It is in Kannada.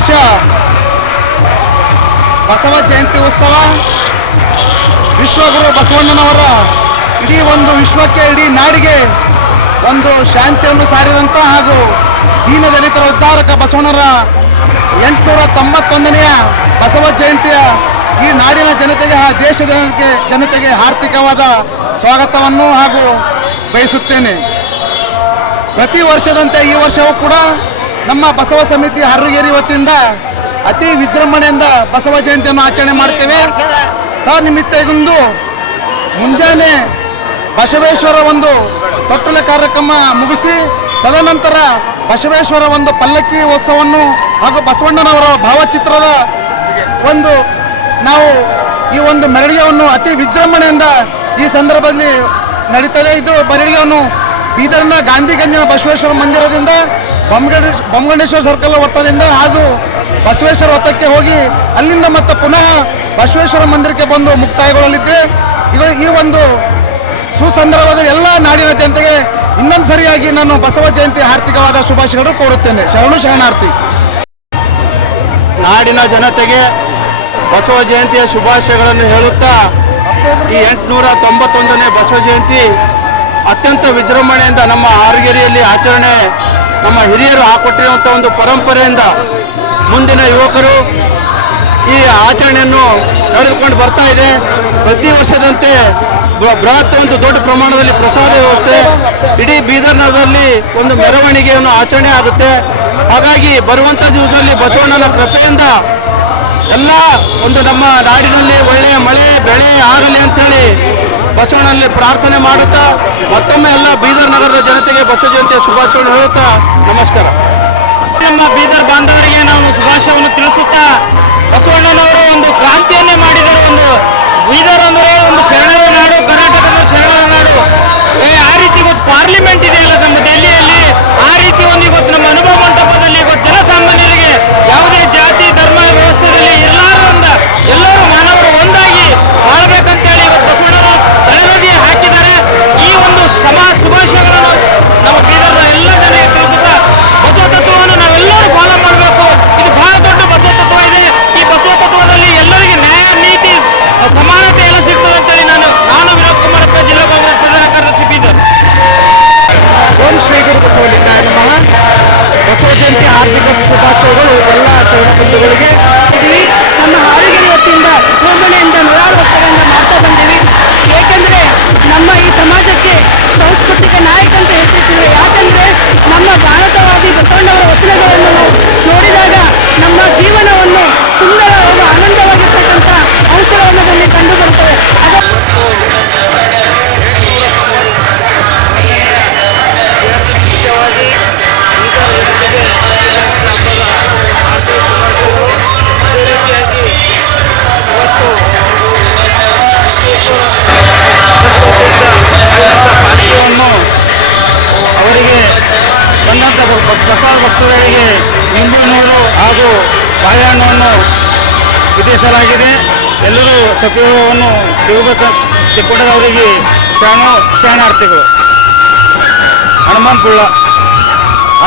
ವರ್ಷ. ಬಸವ ಜಯಂತಿ ಉತ್ಸವ. ವಿಶ್ವಗುರು ಬಸವಣ್ಣನವರ ಇಡೀ ಒಂದು ವಿಶ್ವಕ್ಕೆ, ಇಡೀ ನಾಡಿಗೆ ಒಂದು ಶಾಂತಿಯನ್ನು ಸಾರಿದಂಥ ಹಾಗೂ ದೀನದಲಿತರ ಉದ್ಧಾರಕ ಬಸವಣ್ಣರ ಎಂಟುನೂರ ತೊಂಬತ್ತೊಂದನೆಯ ಬಸವ ಜಯಂತಿಯ ಈ ನಾಡಿನ ಜನತೆಗೆ ಆ ದೇಶದ ಜನತೆಗೆ ಆರ್ಥಿಕವಾದ ಸ್ವಾಗತವನ್ನು ಹಾಗೂ ಬಯಸುತ್ತೇನೆ. ಪ್ರತಿ ವರ್ಷದಂತೆ ಈ ವರ್ಷವೂ ಕೂಡ ನಮ್ಮ ಬಸವ ಸಮಿತಿ ಹರ್ರಗೇರಿ ವತಿಯಿಂದ ಅತಿ ವಿಜೃಂಭಣೆಯಿಂದ ಬಸವ ಜಯಂತಿಯನ್ನು ಆಚರಣೆ ಮಾಡ್ತೇವೆ. ಆ ನಿಮಿತ್ತಗೊಂದು ಮುಂಜಾನೆ ಬಸವೇಶ್ವರ ಒಂದು ತೊಟ್ಟಲ ಕಾರ್ಯಕ್ರಮ ಮುಗಿಸಿ, ತದನಂತರ ಬಸವೇಶ್ವರ ಒಂದು ಪಲ್ಲಕ್ಕಿ ಉತ್ಸವವನ್ನು ಹಾಗೂ ಬಸವಣ್ಣನವರ ಭಾವಚಿತ್ರದ ಒಂದು ನಾವು ಈ ಒಂದು ಮೆರವಣಿಗೆಯನ್ನು ಅತಿ ವಿಜೃಂಭಣೆಯಿಂದ ಈ ಸಂದರ್ಭದಲ್ಲಿ ನಡೀತದೆ. ಇದು ಮೆರವಣಿಗೆಯನ್ನು ಬೀದರ್ನ ಗಾಂಧಿಗಂಜಿನ ಬಸವೇಶ್ವರ ಮಂದಿರದಿಂದ ಬೊಮ್ಮಗಂಡೇಶ್ ಬೊಮ್ಮಗಂಡೇಶ್ವರ ಸರ್ಕಲ್ ವೃತ್ತದಿಂದ ಹಾಗೂ ಬಸವೇಶ್ವರ ವೃತ್ತಕ್ಕೆ ಹೋಗಿ ಅಲ್ಲಿಂದ ಮತ್ತೆ ಪುನಃ ಬಸವೇಶ್ವರ ಮಂದಿರಕ್ಕೆ ಬಂದು ಮುಕ್ತಾಯಗೊಳ್ಳಲಿದ್ದೆ ಇದು ಈ ಒಂದು ಸುಸಂದರ್ಭದಲ್ಲಿ ಎಲ್ಲ ನಾಡಿನ ಜನತೆಗೆ ಇನ್ನೊಂದು ಸರಿಯಾಗಿ ನಾನು ಬಸವ ಜಯಂತಿ ಆರ್ಥಿಕವಾದ ಶುಭಾಶಯಗಳು ಕೋರುತ್ತೇನೆ. ಶರಣು ಶರಣಾರ್ಥಿ. ನಾಡಿನ ಜನತೆಗೆ ಬಸವ ಜಯಂತಿಯ ಶುಭಾಶಯಗಳನ್ನು ಹೇಳುತ್ತಾ ಈ ಎಂಟುನೂರ ತೊಂಬತ್ತೊಂದನೇ ಬಸವ ಜಯಂತಿ ಅತ್ಯಂತ ವಿಜೃಂಭಣೆಯಿಂದ ನಮ್ಮ ಆರಗೆರೆಯಲ್ಲಿ ಆಚರಣೆ ನಮ್ಮ ಹಿರಿಯರು ಹಾಕೊಟ್ಟಿರುವಂಥ ಒಂದು ಪರಂಪರೆಯಿಂದ ಮುಂದಿನ ಯುವಕರು ಈ ಆಚರಣೆಯನ್ನು ನಡೆದುಕೊಂಡು ಬರ್ತಾ ಇದೆ. ಪ್ರತಿ ವರ್ಷದಂತೆ ಬೃಹತ್ ಒಂದು ದೊಡ್ಡ ಪ್ರಮಾಣದಲ್ಲಿ ಪ್ರಸಾದ ವ್ಯವಸ್ಥೆ, ಇಡೀ ಬೀದರ್ನಲ್ಲಿ ಒಂದು ಮೆರವಣಿಗೆಯನ್ನು ಆಚರಣೆ ಆಗುತ್ತೆ. ಹಾಗಾಗಿ ಬರುವಂಥ ದಿವಸದಲ್ಲಿ ಬಸವಣ್ಣನ ಕೃಪೆಯಿಂದ ಎಲ್ಲ ಒಂದು ನಮ್ಮ ನಾಡಿನಲ್ಲಿ ಒಳ್ಳೆಯ ಮಳೆ, ಬೆಳೆ ಆಗಲಿ ಅಂತೇಳಿ ಬಸವಣ್ಣನಲ್ಲಿ ಪ್ರಾರ್ಥನೆ ಮಾಡುತ್ತಾ ಮತ್ತೊಮ್ಮೆ ಎಲ್ಲ ಬೀದರ್ ನಗರದ ಜನತೆಗೆ ಬಸವ ಜಯಂತಿಯ ಶುಭಾಶಯವನ್ನು ಹೇಳುತ್ತಾ ನಮಸ್ಕಾರ. ನಮ್ಮ ಬೀದರ್ ಬಾಂಧವರಿಗೆ ನಾವು ಶುಭಾಶಯವನ್ನು ತಿಳಿಸುತ್ತಾ ಬಸವಣ್ಣನವರು ಒಂದು ಕ್ರಾಂತಿಯನ್ನೇ ಮಾಡಿದರು, ಒಂದು ಬೀದರ್ ಅಂದರೆ ಒಂದು ಶರಣರ ನಾಡು, ಕರ್ನಾಟಕದ ಶರಣರ ನಾಡು. ಆ ರೀತಿ ಒಂದು ಪಾರ್ಲಿಮೆಂಟ್ ಹಾಗೂ ಬಾಳೆಹಣ್ಣನ್ನು ವಿಧಿಸಲಾಗಿದೆ. ಎಲ್ಲರೂ ಸಕ್ರಿಯವನ್ನು ಸಿಗಬೇಕು ಅವರಿಗೆ ಶರಣ ಶರಣಾರ್ಥಿಗಳು ಹನುಮಾನ್ ಕುಳ್ಳ